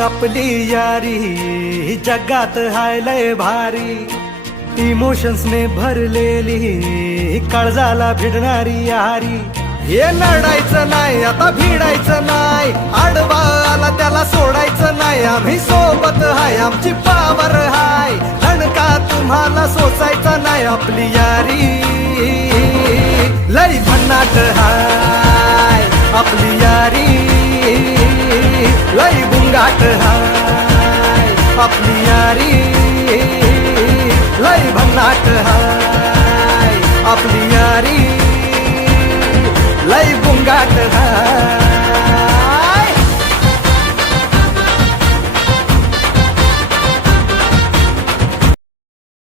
आपली यारी जगात हाय लय भारी, इमोशन्स ने भरलेली काळजाला भिडणारी यारी. हे लढायचं नाही आता भिडायचं नाही, आडवा आला त्याला सोडायचं नाही. आम्ही सोबत हाय आमची पावर हाय, दणका तुम्हाला सोसायचा नाही. आपली यारी लय भन्नाट हाय, आपली यारी लय गुंगाट हाय, आपली यारी